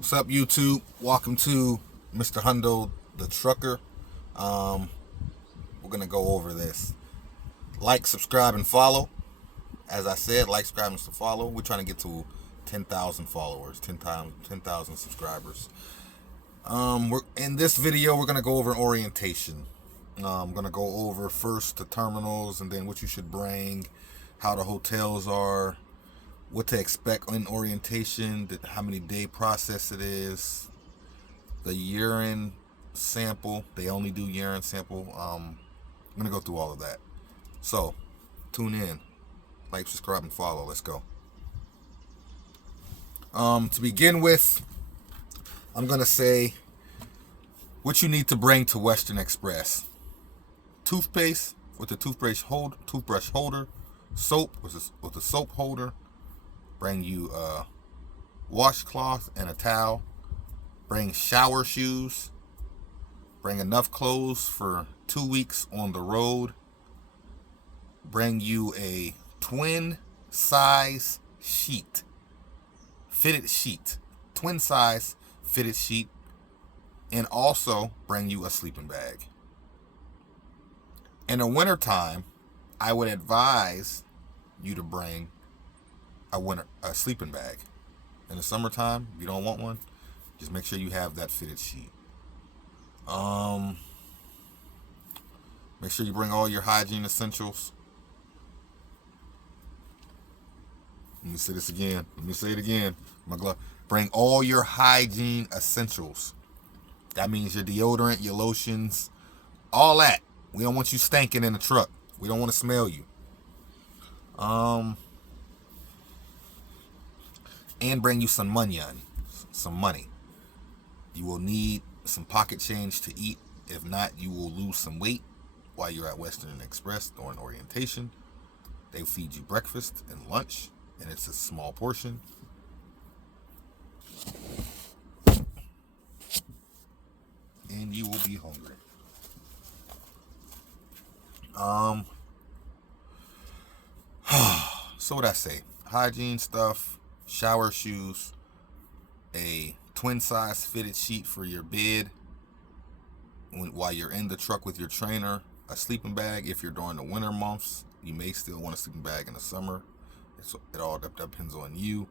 What's up, YouTube? Welcome to Mr. Hundo the Trucker. We're gonna go over this. Like, subscribe, and follow. As I said, like, subscribe, and follow. We're trying to get to 10,000 followers, 10,000 subscribers. We're in this video. We're gonna go over orientation. I'm gonna go over first the terminals, and then what you should bring, how the hotels are, what to expect in orientation, how many day process it is, the urine sample. They only do urine sample. I'm gonna go through all of that. So tune in, like, subscribe, and follow. Let's go. To begin with, I'm gonna say what you need to bring to Western Express: toothpaste with the toothbrush holder, soap with a soap holder. Bring you a washcloth and a towel. Bring shower shoes. Bring enough clothes for 2 weeks on the road. Bring you a twin size sheet. Fitted sheet. Twin size fitted sheet. And also bring you a sleeping bag. In the wintertime, I would advise you to bring a sleeping bag. In the summertime, if you don't want one, just make sure you have that fitted sheet. Make sure you bring all your hygiene essentials. Let me say this again. Let me say it again. My glove. Bring all your hygiene essentials. That means your deodorant, your lotions, all that. We don't want you stinking in the truck. We don't want to smell you. And bring you some money. You will need some pocket change to eat. If not, you will lose some weight while you're at Western Express during orientation. They feed you breakfast and lunch, and it's a small portion. And you will be hungry. So what I say? Hygiene stuff, shower shoes, a twin size fitted sheet for your bed while you're in the truck with your trainer, a sleeping bag if you're during the winter months. You may still want a sleeping bag in the summer. It all depends on you.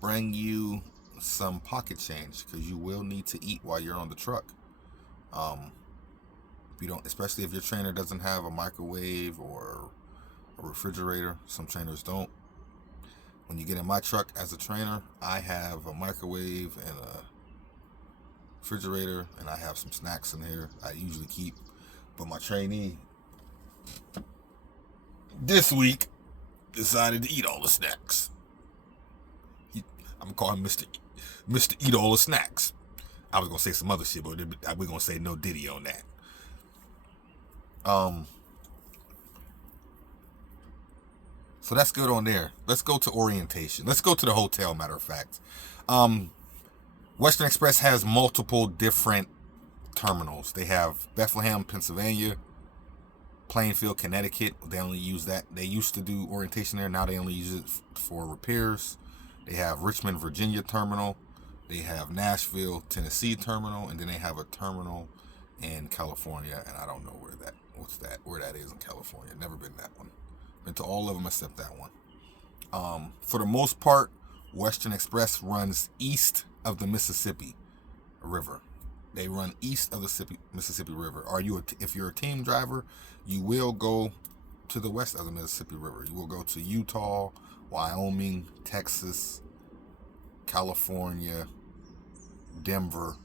Bring you some pocket change because you will need to eat while you're on the truck. If you don't, especially if your trainer doesn't have a microwave or a refrigerator. Some trainers don't. When you get in my truck as a trainer, I have a microwave and a refrigerator, and I have some snacks in here I usually keep. But my trainee this week decided to eat all the snacks. I'm gonna call him Mr. Eat All the Snacks. I was gonna say some other shit, but we're gonna say no Diddy on that. So that's good on there. Let's go to orientation. Let's go to the hotel, matter of fact. Western Express has multiple different terminals. They have Bethlehem, Pennsylvania, Plainfield, Connecticut. They only use that. They used to do orientation there. Now they only use it for repairs. They have Richmond, Virginia terminal. They have Nashville, Tennessee terminal, and then they have a terminal in California, and I don't know where that is in California. Never been that one. Been to all of them except that one. For the most part, Western Express runs east of the Mississippi River. They run east of the Mississippi River. If you're a team driver, you will go to the west of the Mississippi River. You will go to Utah, Wyoming, Texas, California, Denver,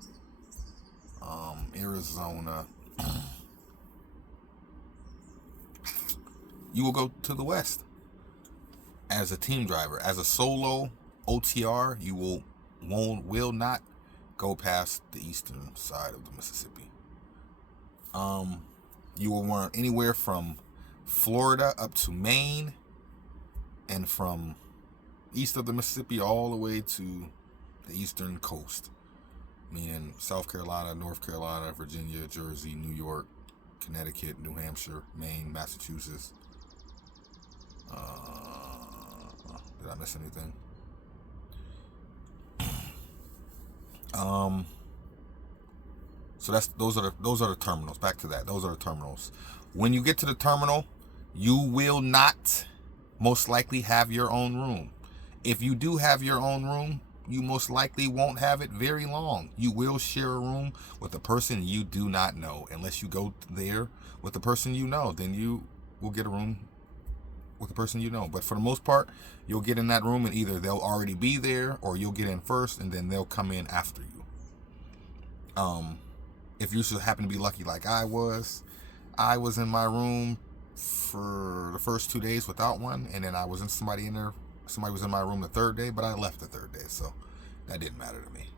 Arizona. You will go to the west as a team driver. As a solo OTR, you will not go past the eastern side of the Mississippi. You will run anywhere from Florida up to Maine, and from east of the Mississippi all the way to the eastern coast, meaning South Carolina, North Carolina, Virginia, Jersey, New York, Connecticut, New Hampshire, Maine, Massachusetts, miss anything. So those are the terminals. Back to that. Those are the terminals. When you get to the terminal, you will not most likely have your own room. If you do have your own room, you most likely won't have it very long. You will share a room with a person you do not know. Unless you go there with the person you know, then you will get a room with the person you know. But for the most part, you'll get in that room and either they'll already be there or you'll get in first and then they'll come in after you. If you should happen to be lucky like I was in my room for the first 2 days without one, and then somebody was in my room the third day, but I left the third day, so that didn't matter to me.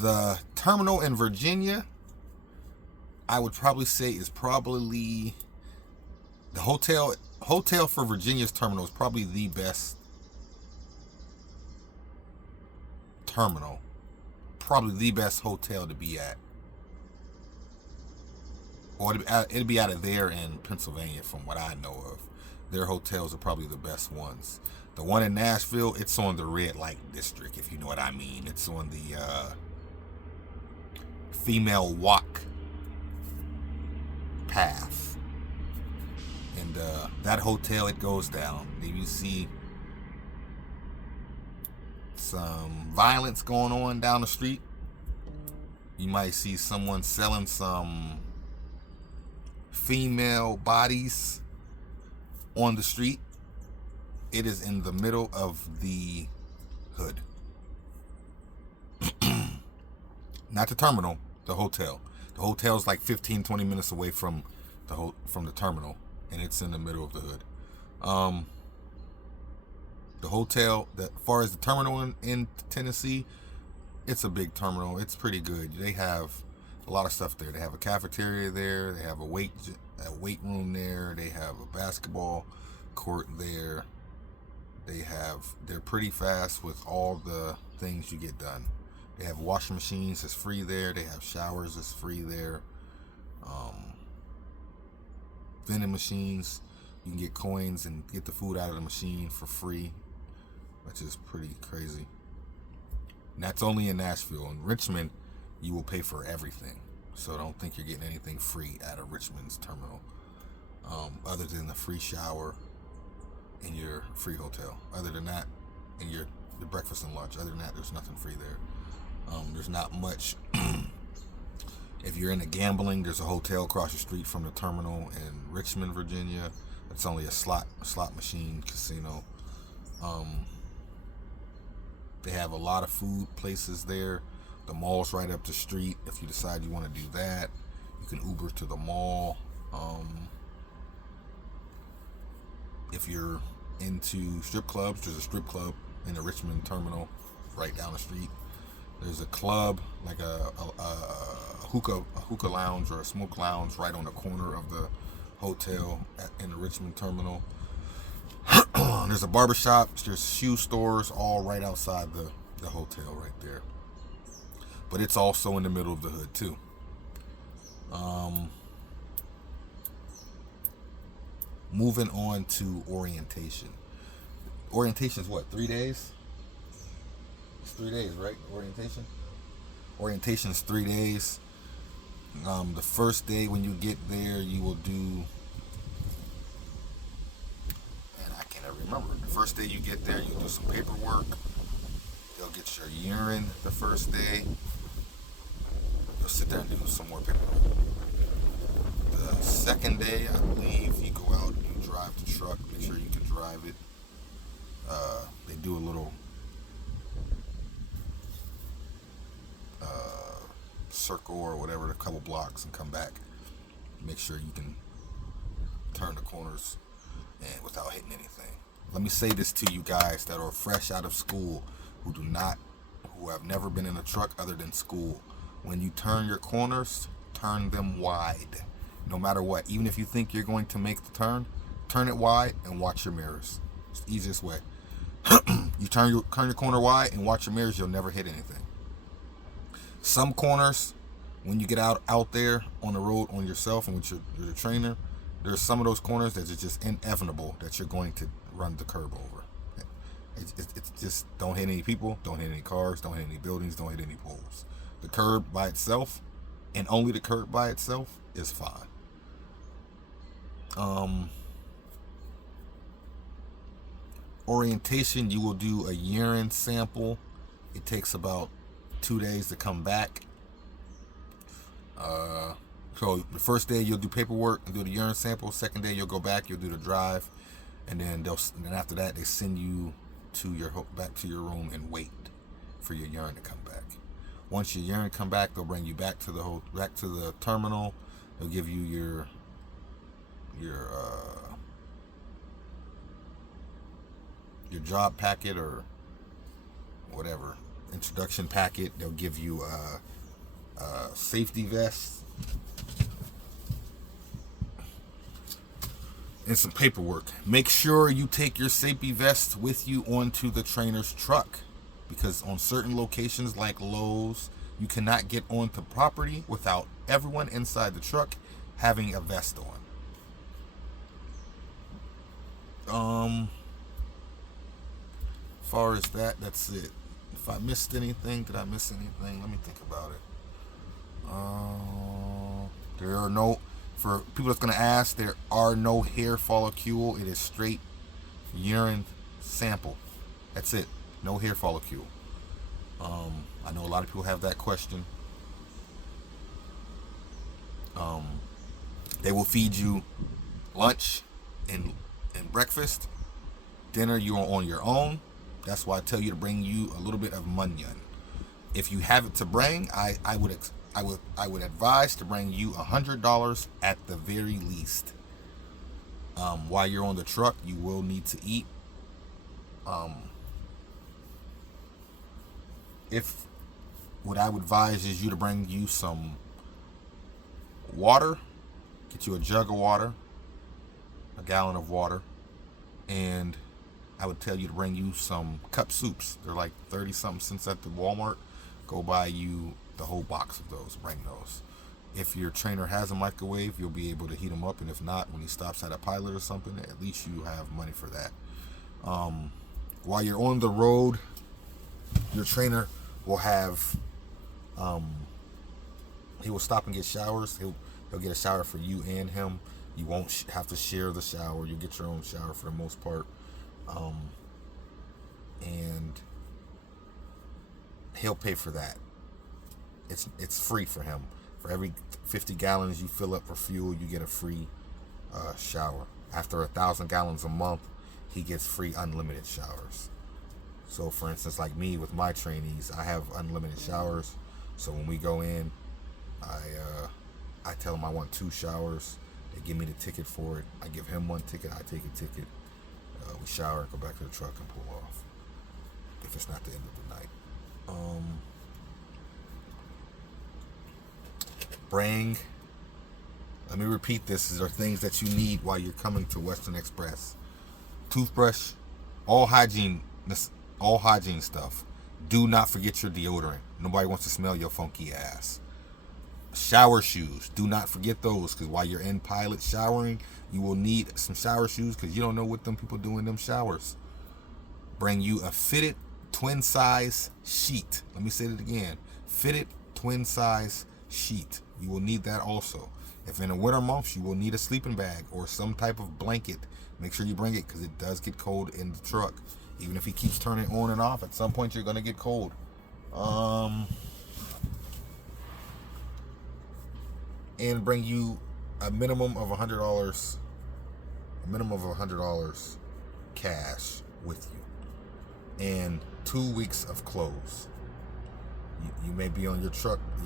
The terminal in Virginia, I would probably say is probably the hotel for Virginia's terminal is probably the best terminal, probably the best hotel to be at. Or it'd be out of there in Pennsylvania, from what I know of. Their hotels are probably the best ones. The one in Nashville, it's on the red light district, if you know what I mean. It's on the female walk path. And that hotel, it goes down. If you see some violence going on down the street, you might see someone selling some female bodies on the street. It is in the middle of the hood. Not the terminal, the hotel. The hotel's like 15-20 minutes away from the terminal, and it's in the middle of the hood. The hotel, as far as the terminal in Tennessee, it's a big terminal. It's pretty good. They have a lot of stuff there. They have a cafeteria there. They have a weight room there. They have a basketball court there. They're pretty fast with all the things you get done. They have washing machines that's free there. They have showers that's free there. Vending machines, you can get coins and get the food out of the machine for free, which is pretty crazy. And that's only in Nashville. In Richmond, you will pay for everything. So don't think you're getting anything free at a Richmond's terminal, other than the free shower in your free hotel. Other than that, and your breakfast and lunch. Other than that, there's nothing free there. There's not much. If you're into gambling, there's a hotel across the street from the terminal in Richmond, Virginia. It's only a slot machine casino. They have a lot of food places there. The mall's right up the street. If you decide you want to do that, you can Uber to the mall. If you're into strip clubs, there's a strip club in the Richmond terminal right down the street. There's a club, like a hookah lounge or a smoke lounge right on the corner of the hotel in the Richmond terminal. There's a barbershop, there's shoe stores all right outside the hotel right there. But it's also in the middle of the hood too. Moving on to orientation. Orientation is what, 3 days? It's 3 days, right? Orientation is 3 days. The first day when you get there, you will do, and I can't remember. The first day you get there, you'll do some paperwork. You'll get your urine the first day. You'll sit there and do some more paperwork. The second day, I believe, you go out and you drive the truck. Make sure you can drive it. They do a little circle or whatever, a couple blocks, and come back. Make sure you can turn the corners and without hitting anything. Let me say this to you guys that are fresh out of school, who have never been in a truck other than school. When you turn your corners, turn them wide. No matter what. Even if you think you're going to make the turn it wide and watch your mirrors. It's the easiest way. You turn your corner wide and watch your mirrors, you'll never hit anything. Some corners, when you get out there on the road on yourself and with your trainer, There's some of those corners that are just inevitable that you're going to run the curb over. It's just, don't hit any people, don't hit any cars, don't hit any buildings, don't hit any poles. The curb by itself, and only the curb by itself, is fine. Orientation, you will do a urine sample. It takes about 2 days to come back. So the first day you'll do paperwork and do the urine sample. Second day you'll go back, you'll do the drive, and then after that they send you back to your room and wait for your urine to come back. Once your urine come back, they'll bring you back to the terminal. They'll give you your job packet or whatever, introduction packet. They'll give you a safety vest and some paperwork. Make sure you take your safety vest with you onto the trainer's truck, because on certain locations like Lowe's, you cannot get onto property without everyone inside the truck having a vest on. As far as that's it. If I missed anything, did I miss anything? Let me think about it. There are no, for people that's gonna ask, there are no hair follicle. It is straight urine sample. That's it. No hair follicle. I know a lot of people have that question. They will feed you lunch and breakfast. Dinner, you're on your own. That's why I tell you to bring you a little bit of munyon. If you have it to bring, I would advise to bring you $100 at the very least. While you're on the truck, you will need to eat. If what I would advise is you to bring you some water, get you a jug of water, a gallon of water, and I would tell you to bring you some cup soups. They're like 30-something cents at the Walmart. Go buy you the whole box of those. Bring those. If your trainer has a microwave, you'll be able to heat them up. And if not, when he stops at a pilot or something, at least you have money for that. While you're on the road, your trainer will have, he will stop and get showers. He'll get a shower for you and him. You won't have to share the shower. You'll get your own shower for the most part. And he'll pay for that. It's free for him. For every 50 gallons you fill up for fuel, you get a free shower. After 1,000 gallons a month, he gets free unlimited showers. So for instance, like me with my trainees, I have unlimited showers. So when we go in, I tell them I want 2 showers. They give me the ticket for it. I give him 1 ticket. I take a ticket. We shower, go back to the truck, and pull off. If it's not the end of the night. Let me repeat this. These are things that you need while you're coming to Western Express. Toothbrush, all hygiene stuff. Do not forget your deodorant. Nobody wants to smell your funky ass. Shower shoes. Do not forget those, because while you're in pilot showering, you will need some shower shoes, because you don't know what them people do in them showers. Bring you a fitted twin size sheet. Let me say it again. Fitted twin size sheet. You will need that also. If in the winter months, you will need a sleeping bag or some type of blanket. Make sure you bring it, because it does get cold in the truck. Even if he keeps turning on and off, at some point you're going to get cold. And bring you a minimum of $100. A minimum of $100 cash with you. And 2 weeks of clothes. You may be on your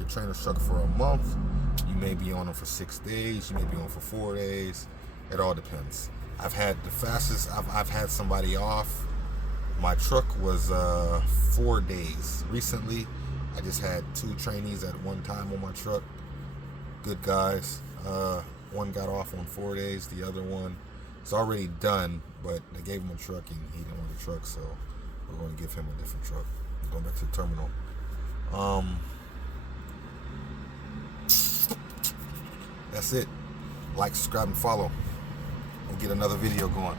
trainer's truck for a month. You may be on them for 6 days. You may be on for 4 days. It all depends. I've had the fastest I've had somebody off. My truck was 4 days. Recently, I just had 2 trainees at one time on my truck. Good guys. One got off on 4 days. The other one is already done, but they gave him a truck and he didn't want a truck, so we're going to give him a different truck. Going back to the terminal. That's it. Like, subscribe, and follow. and get another video going.